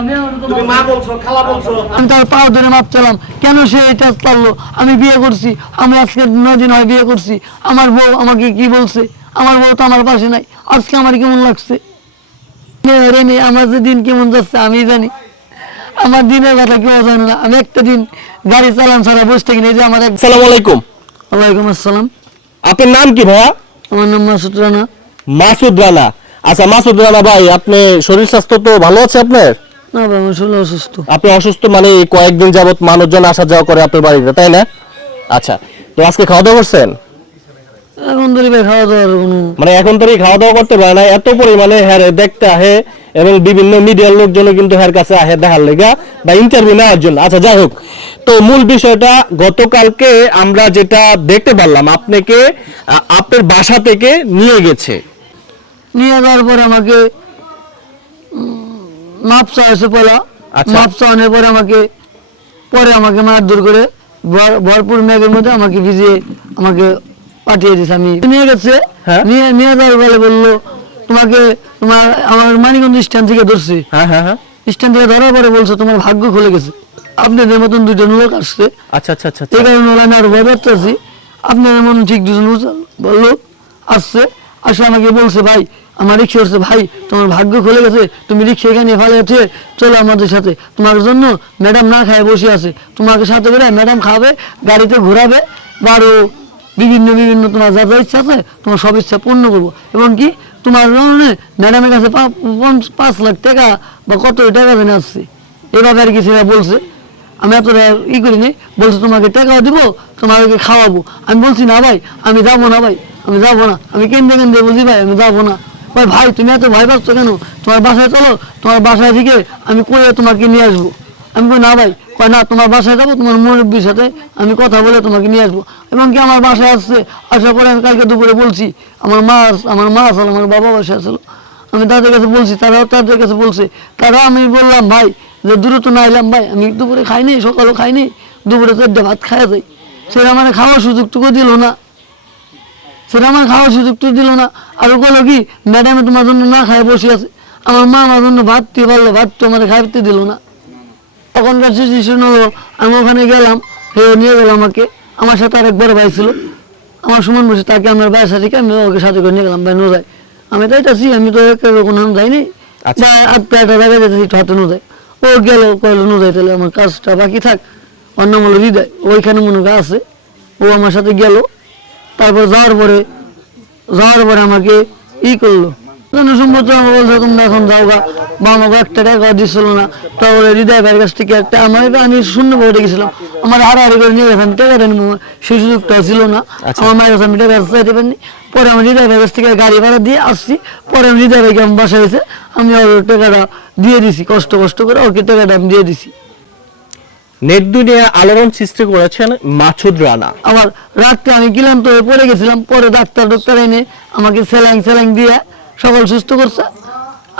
আমি কেন সে এটা পারল? আমি বিয়ে করছি। আমি আজকে নয় দিন হয় বিয়ে করছি। আমার বউ আমাকে কি বলছে? আমার বউ তো আমার পাশে নাই। আজকে আমার কেমন লাগছে? আমার যে দিন কেমন যাচ্ছে আমি জানি। আমার দিনের কথা কেউ জানে না। আমি একটা দিন গাড়ি চালান ছাড়া বসে থাকি যে আমার আসসালামু আলাইকুম। ওয়ালাইকুম আসসালাম। আপনার নাম কি ভাইয়া? আমার নাম মাসুদ রানা। মাসুদ রানা। আচ্ছা মাসুদ রানা ভাই আপনি শরীর স্বাস্থ্য তো ভালো আছে আপনার? না ভাই আমার শরীর অসুস্থ। আপনি অসুস্থ মানে কয়েকদিন যাবত মানুষজন আসা যাওয়া করে আপনার বাড়িতে তাই না? আচ্ছা তো আজকে খাওয়া দাওয়া করছেন? এখন ধরে ভাই খাওয়া দাওয়ার কোনো মানে এখন তো খাওয়া দাওয়া করতে পারে না এত পরিমাণে হ্যাঁ দেখতে আহে এবং বিভিন্ন মিডিয়ার লোকজন কিন্তু হ্যার কাছে আহে দেখার লেগা বা ইন্টারভিউ নেওয়ার জন্য। আচ্ছা যাই হোক। তো মূল বিষয়টা গতকালকে আমরা যেটা দেখতে পারলাম আপনাকে আপনার বাসা থেকে নিয়ে গেছে। নিয়ে যাওয়ার পরে আমাকে মাপ চাওয়াছে পয়লা আচ্ছা। মাপ চাওয়ানোর পরে আমাকে পরে আমাকে মারধর করে ভরপুর মেঘের মধ্যে আমাকে ভিজিয়ে আমাকে পাঠিয়ে দিয়েছে আমি। নিয়ে গেছে। হ্যাঁ। নিয়ে নিয়ে যাওয়ার বলে বলল তোমাকে তোমার আমার মানিকগঞ্জ স্ট্যান্ড থেকে ধরছি। হ্যাঁ হ্যাঁ হ্যাঁ। স্ট্যান্ড থেকে ধরার পরে বলছে তোমার ভাগ্য খুলে গেছে। আপনাদের মতন দুজন লোক আসছে। আচ্ছা আচ্ছা আচ্ছা এই কারণে ওরা আমি আরও ভয় পাচ্ছি আপনার এমন ঠিক দুজন বলল আসছে। আসে আমাকে বলছে ভাই আমার রিক্সা উঠছে ভাই তোমার ভাগ্য খুলে গেছে। তুমি রিক্সা এখানে ফেলে আছে। চলো আমাদের সাথে। তোমার জন্য ম্যাডাম না খায় বসে আছে। তোমাকে সাথে করে ম্যাডাম খাবে গাড়িতে ঘোরাবে বা আরও বিভিন্ন বিভিন্ন তোমার যা যা ইচ্ছা আছে, তোমার সব ইচ্ছা পূর্ণ করব। এবং কি, তোমার কারণে ম্যাডামের কাছে পাঁচ লাখ টাকা বা কত টাকা জেনে আসছে এভাবে আর কি সেটা বলছে। আমি এতটা ই করিনি বলছে তোমাকে টাকাও দিব তোমাকে খাওয়াবো। আমি বলছি, না ভাই, আমি যাব না ভাই, আমি যাব না। আমি কেন্দ্রে কেন্দ্রে বলছি, ভাই, আমি যাব না। ভাই ভাই, তুমি এত ভয় পাচ্ছ কেন? তোমার বাসায় চলো, তোমার বাসায় থেকে আমি করে তোমাকে নিয়ে আসব। আমি বলি না ভাই কয়, না, তোমার বাসায় যাব, তোমার মুরব্বীর সাথে আমি কথা বলে তোমাকে নিয়ে আসব। এবং কি আমার বাসায় আসছে, আসার পরে আমি কালকে দুপুরে বলছি, আমার মা আমার মা আসলো, আমার বাবা বাসায় আসলো। আমি তাদের কাছে বলছি, তারাও তাদের কাছে বলছে, তারা আমি বললাম, ভাই, যে দ্রুত না এলাম, ভাই, আমি দুপুরে খাইনি সকালেও খাইনি দুপুরে চারটে ভাত খাওয়া যাই। সেটা মানে খাওয়ার সুযোগটুকু দিল না। সেটা আমার খাওয়ার সুযোগটুকু দিল না। আর বলো কি, ম্যাডামে তোমার জন্য না খায় বসে আছে। আমার মা আমার জন্য ভাত দিয়ে পারল ভাত তো আমার খাইতে দিল না। তখনকার সিচুয়েশন হলো আমি ওখানে গেলাম হে নিয়ে গেল আমাকে। আমার সাথে আরেক বড় ভাই ছিল। আমার সুমন বসে তাকে আমার বাসা থেকে আমি ওকে সাথে করে নিয়ে গেলাম ভাই নো যাই আমি তো এটাছি আমি তো কোনো যাইনি। আচ্ছা। বা আত্মীয়টা দেখা যেতেছি একটু হাতে নো যায়। ও গেল কইলো নো যাই তাহলে আমার কাজটা বাকি থাক। অন্য নাম হলো হৃদয় ওইখানে মনে হয় আছে। ও আমার সাথে গেল। তারপর যাওয়ার পরে যাওয়ার পরে আমাকে ই করল জনসম্মত আমার বলছে তোমরা এখন যাও গা। বা আমাকে একটা টাকা দিচ্ছিল না। তারপরে হৃদয় ভাইয়ের কাছ থেকে একটা আমার আমি শূন্য গেছিলাম। আমার হারাহারি করে নিয়ে গেছেন টাকা দেন সেই সুযোগটা ছিল না। আমার মায়ের কাছে আমি টাকা চাইতে পারিনি। পরে আমি হৃদয় ভাইয়ের কাছ থেকে গাড়ি ভাড়া দিয়ে আসছি। পরে আমি হৃদয় ভাইকে আমার বাসায় এসে আমি ওর টাকাটা দিয়ে দিছি কষ্ট কষ্ট করে ওকে টাকাটা আমি দিয়ে দিছি। নেট দুনিয়া আলোড়ন সৃষ্টি করেছেন মাসুদ রানা। আবার রাত্রে আমি ক্লান্ত হয়ে পড়ে গেছিলাম। পরে ডাক্তার ডাক্তার এনে আমাকে স্যালাইন স্যালাইন দিয়ে সকল সুস্থ করছে।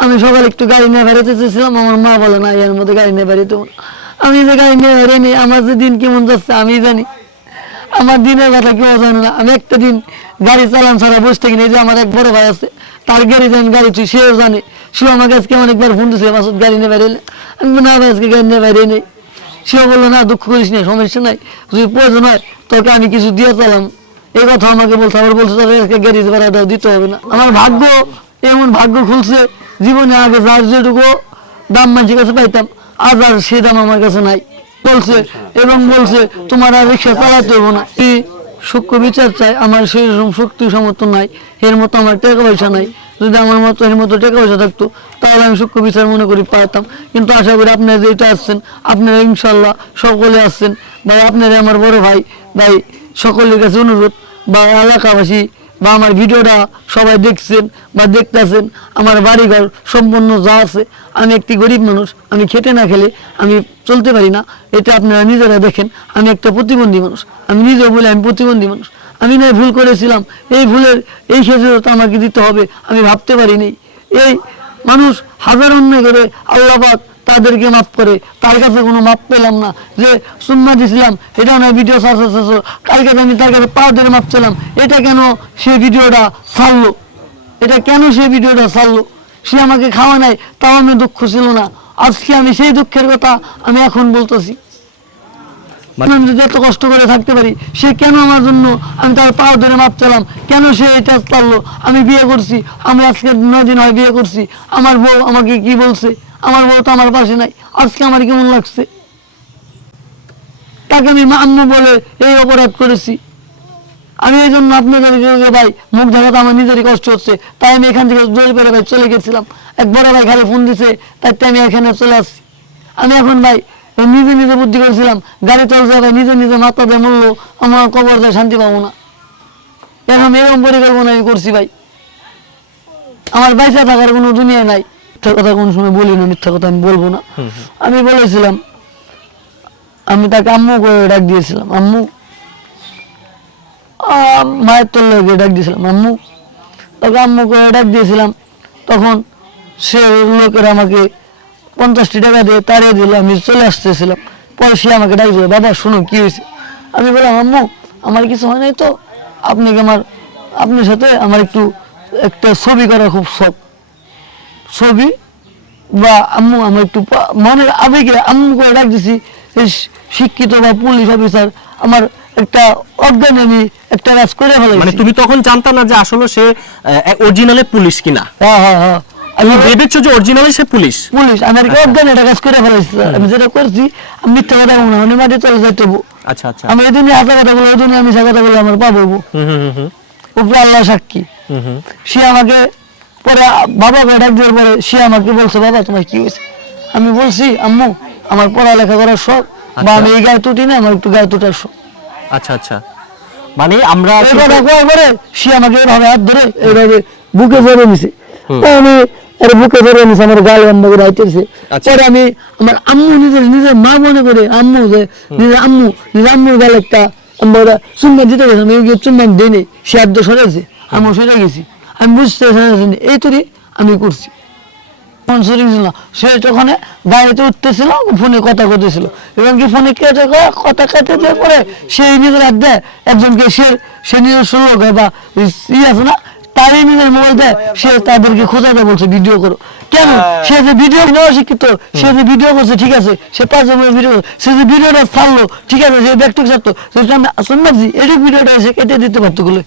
আমি সকালে একটু গাড়ি নিয়ে বেরোতে চেয়েছিলাম, আমার মা বলে, না এর মধ্যে গাড়ি নিয়ে হবে আমি যে গাড়ি নিয়ে নিই, আমার যে দিন কেমন যাচ্ছে, আমি জানি। আমার দিনের কথা কেউ জানে না। আমি একটা দিন গাড়ি চালান ছাড়া বসে থাকি যে আমার এক বড় ভাই আছে, তার গাড়ি যেন গাড়ি তুই সেও জানে। সেও আমাকে আজকে অনেকবার ফোন দিচ্ছে মাসুদ, গাড়ি নিয়ে বেরিয়ে আমি না, ভাই, আজকে গাড়ি নিয়ে বেরিয়ে নেই। সেও বলল, না, দুঃখ করিস না, সমস্যা নাই। যদি প্রয়োজন হয়, তোকে আমি কিছু দিয়ে চালাম। এই কথা আমাকে বলছে, আবার বলছে আজকে গাড়ি ভাড়াটাও দিতে হবে না। আমার ভাগ্য এমন ভাগ্য খুলছে, জীবনে আগে যার যেটুকু দাম মানুষের কাছে পাইতাম, আজ আর সে দাম আমার কাছে নাই। বলছে, এবং বলছে, তোমার আর রিক্সা চালাতে হব না। এই সূক্ষ্ম বিচার চাই, আমার সেই রকম শক্তি সমর্থন নাই, এর মতো আমার টাকা পয়সা নাই। যদি আমার মতো, এর মতো টাকা পয়সা থাকতো, তাহলে আমি সূক্ষ্ম বিচার মনে করি পারতাম। কিন্তু আশা করি আপনারা যেটা আসছেন, আপনারা ইনশাল্লাহ সকলে আসছেন। বা আপনারা আমার বড় ভাই। ভাই, সকলের কাছে অনুরোধ বা এলাকাবাসী বা আমার ভিডিওটা সবাই দেখছেন বা দেখতেছেন, আমার বাড়িঘর সম্পূর্ণ যা আছে, আমি একটি গরিব মানুষ, আমি খেটে না খেলে আমি চলতে পারি না। এটা আপনারা নিজেরা দেখেন, আমি একটা প্রতিবন্ধী মানুষ, আমি নিজেও বলে আমি প্রতিবন্ধী মানুষ। আমি না ভুল করেছিলাম, এই ভুলের, এই খেজুরতা আমাকে দিতে হবে, আমি ভাবতে পারিনি। এই মানুষ হাজার অন্যায় করে আল্লাহবাদ তাদেরকে মাফ করে। তার কাছে কোনো মাপ পেলাম না যে সুম্মা দিছিলাম এটা না ভিডিও সারছো সারছো কালকে তো আমি তার কাছে পাও ধরে মাপ চালাম এটা কেন সে ভিডিওটা ছাড়লো? এটা কেন সে ভিডিওটা ছাড়লো? সে আমাকে খাওয়া নাই তাও আমি দুঃখ ছিল না। আজকে আমি সেই দুঃখের কথা আমি এখন বলতেছি। মানে- আমি যদি এত কষ্ট করে থাকতে পারি সে কেন আমার জন্য আমি তার পাও ধরে মাপ চালাম কেন সে এটা পারল আমি বিয়ে করছি। আমি আজকে নয় দিন হয় বিয়ে করছি। আমার বউ আমাকে কি বলছে? আমার বউ তো আমার পাশে নাই। আজকে আমার কেমন লাগছে? তাকে আমি আম্মু বলে এই অপরাধ করেছি। আমি এই জন্য আপনাদের ভাই, মুখ দেখাতে আমার নিজেরই কষ্ট হচ্ছে। তাই আমি এখান থেকে জোরে পেরে ভাই চলে গেছিলাম। এক বড় ভাই খালি ফোন দিছে, তাই আমি এখানে চলে আসছি। আমি এখন ভাই নিজে নিজে বুদ্ধি করেছিলাম, গাড়ি চলছে ভাই নিজে নিজে মাথা দিয়ে মূল্য আমার কবর দেয় শান্তি পাবো না। এখন এরকম পরিকল্পনা আমি করছি ভাই। আমার বাইসা থাকার কোনো দুনিয়া নাই। মিথ্যা কথা কোনো সময় বলি না মিথ্যা কথা আমি বলব না। আমি বলেছিলাম আমি তাকে আম্মু করে ডাক দিয়েছিলাম আম্মু মায়ের তল্লে গিয়ে ডাক দিয়েছিলাম আম্মু তাকে আম্মু করে ডাক দিয়েছিলাম তখন সে লোকের আমাকে পঞ্চাশটি টাকা দিয়ে তাড়িয়ে দিল আমি চলে আসতেছিলাম। পরে সে আমাকে ডাক দিল বাবা শুনো কি হয়েছে? আমি বললাম আম্মু আমার কিছু হয় নাই তো। আপনি কি আমার আপনার সাথে আমার একটু একটা ছবি করা খুব শখ। ছবি বা আম্মু আমার একটু মনের আবেগে আম্মু করে শি- শিক্ষিত বা পুলিশ অফিসার আমার একটা অজ্ঞান আমি একটা কাজ করে মানে তুমি তখন জানতা না যে আসলে সে অরিজিনালে পুলিশ কিনা? হ্যাঁ হ্যাঁ হ্যাঁ। আমি ভেবেছো যে অরিজিনালি সে পুলিশ? পুলিশ আমি আর কি অজ্ঞানে একটা কাজ করে ফেলাইছি। আমি যেটা করছি আমি মিথ্যা কথা বলব না আমি মাঠে চলে যাইতে। আচ্ছা আচ্ছা। আমি এই হাসা কথা বলে ওই দিনে আমি সে কথা বলে আমার পাবো উপরে আল্লাহ সাক্ষী। হুম হুম। সে আমাকে পরে বাবাকে ডাক দেওয়ার পরে সে আমাকে বলছে বাবা তোমার কি হয়েছে? আমি বলছি আম্মু আমার পড়ালেখা করার শখ বা আচ্ছা। আমি এই গায়ে তুটি না আমার একটু গায়ে তুটার শখ। আচ্ছা আচ্ছা। মানে আমরা পরে সে আমাকে এইভাবে হাত ধরে এইভাবে বুকে ধরে নিছে আমি বুকে ধরে নিছে আমার গাল বন্ধ করে আইতেছে আচ্ছা। পরে আমি আমার আম্মু নিজের নিজের মা মনে করে আম্মু যে নিজের আম্মু নিজের আম্মুর গালে একটা আমরা চুম্বন দিতে গেছি আমি গিয়ে চুম্বন দিই নি সে আদ্য সরেছে আমি সরে গেছি। আমি বুঝতে পারছি এই তোরই আমি করছি। সে উঠতেছিল ফোনে কথা এবং কি ফোনে কেটে কথা কেটে পরে সে নিজের হাত দেয় একজনকে সে সে নিজের বা ই আছে না তারই নিজের মোবাইল দেয় সে তাদেরকে খোঁজাতে বলছে ভিডিও করো। কেন? সে যে ভিডিও নেওয়া শিক্ষিত সে যে ভিডিও করছে ঠিক আছে সে পাঁচ ভিডিও সে যে ভিডিওটা ছাড়লো ঠিক আছে সে ব্যক্তিগত ছাড়তো সেটা আমি শুনছি এটুক ভিডিওটা এসে কেটে দিতে পারতো বড়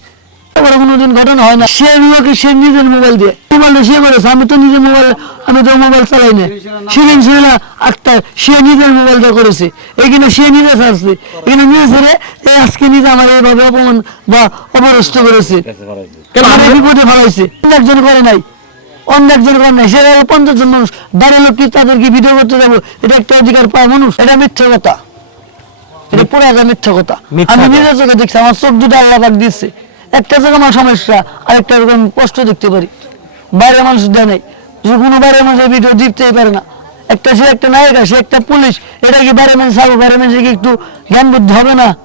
কোনোদিন ঘটনা হয় না। সে লোকে সে নিজের মোবাইল দিয়ে? মোবাইলটা সে করেছে আমি তো নিজের মোবাইল আমি তো মোবাইল চালাই না। সেদিন ছিল আক্তার সে নিজের মোবাইল দিয়ে করেছে। এখানে সে নিজে ছাড়ছে। এখানে নিজে ছেড়ে আজকে নিজে আমার এইভাবে অপমান বা অপরস্ত করেছে। বিপদে ফেলাইছে। একজন করে নাই। অন্য একজন করে নাই। সে পঞ্চাশ জন মানুষ বাড়ির লোক কি তাদেরকে ভিডিও করতে যাব? এটা একটা অধিকার পায় মানুষ। এটা মিথ্যে কথা। এটা পুরো একটা মিথ্যা কথা। আমি নিজের চোখে দেখছি আমার চোখ দুটো আল্লাহ দিচ্ছে একটা তো আমার সমস্যা, আরেকটা এরকম কষ্ট দেখতে পারি। বাইরের মানুষ দেয় নাই। যে কোনো বাইরের মানুষের ভিডিও দিতেই পারে না। একটা সে একটা নায়িকা, সে একটা পুলিশ, এটা কি বাইরের মানুষ ছাড়বো বাইরের মানুষের কি একটু জ্ঞান বুদ্ধি হবে না?